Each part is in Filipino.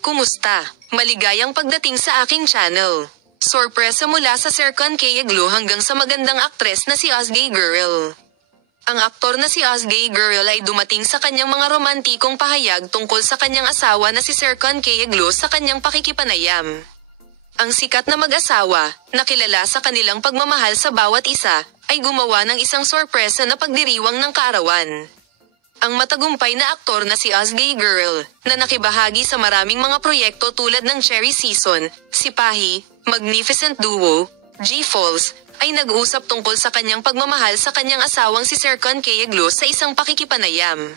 Kumusta? Maligayang pagdating sa aking channel. Sorpresa mula sa Serkan Kayaglo hanggang sa magandang aktres na si Osgay Girl. Ang aktor na si Osgay Girl ay dumating sa kanyang mga romantikong pahayag tungkol sa kanyang asawa na si Serkan Kayaglo sa kanyang pakikipanayam. Ang sikat na mag-asawa, na kilala sa kanilang pagmamahal sa bawat isa, ay gumawa ng isang sorpresa na pagdiriwang ng kaarawan. Ang matagumpay na aktor na si Osgay Girl, na nakibahagi sa maraming mga proyekto tulad ng Cherry Season, Sipahi, Magnificent Duo, G-Falls, ay nag-usap tungkol sa kanyang pagmamahal sa kanyang asawang si Serkan Kayaglo sa isang pakikipanayam.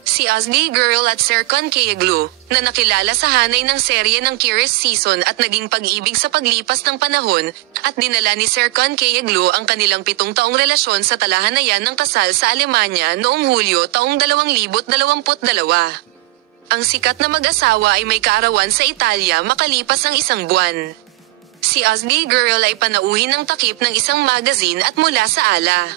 Si Osgay Girl at Serkan Kayaglo, na nakilala sa hanay ng serye ng Curious Season at naging pag-ibig sa paglipas ng panahon, at dinala ni Serkan Kayaglo ang kanilang 7 taong relasyon sa talahanayan ng kasal sa Alemanya noong Hulyo taong 2022. Ang sikat na mag-asawa ay may kaarawan sa Italia makalipas ang isang buwan. Si Osgay Girl ay panauhin ng takip ng isang magazine at mula sa ala.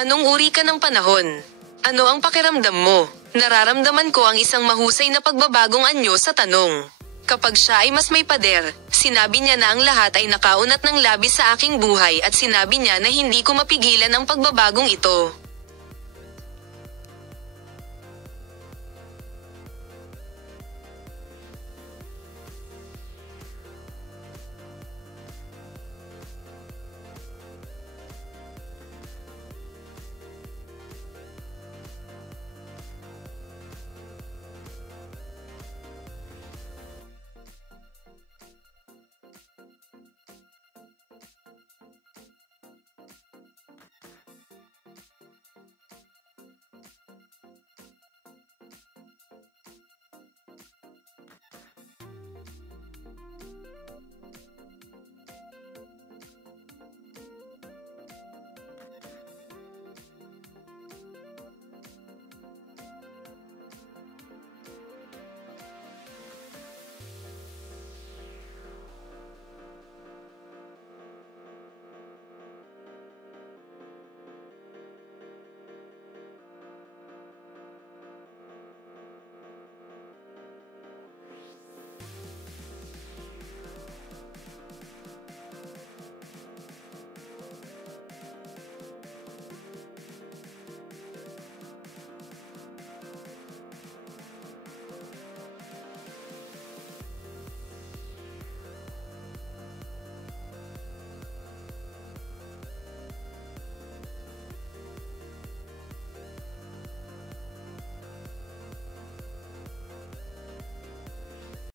Anong uri ka ng panahon? Ano ang pakiramdam mo? Nararamdaman ko ang isang mahusay na pagbabagong anyo sa tanong. Kapag siya ay mas may pader, sinabi niya na ang lahat ay nakaunat ng labis sa aking buhay at sinabi niya na hindi ko mapigilan ang pagbabagong ito.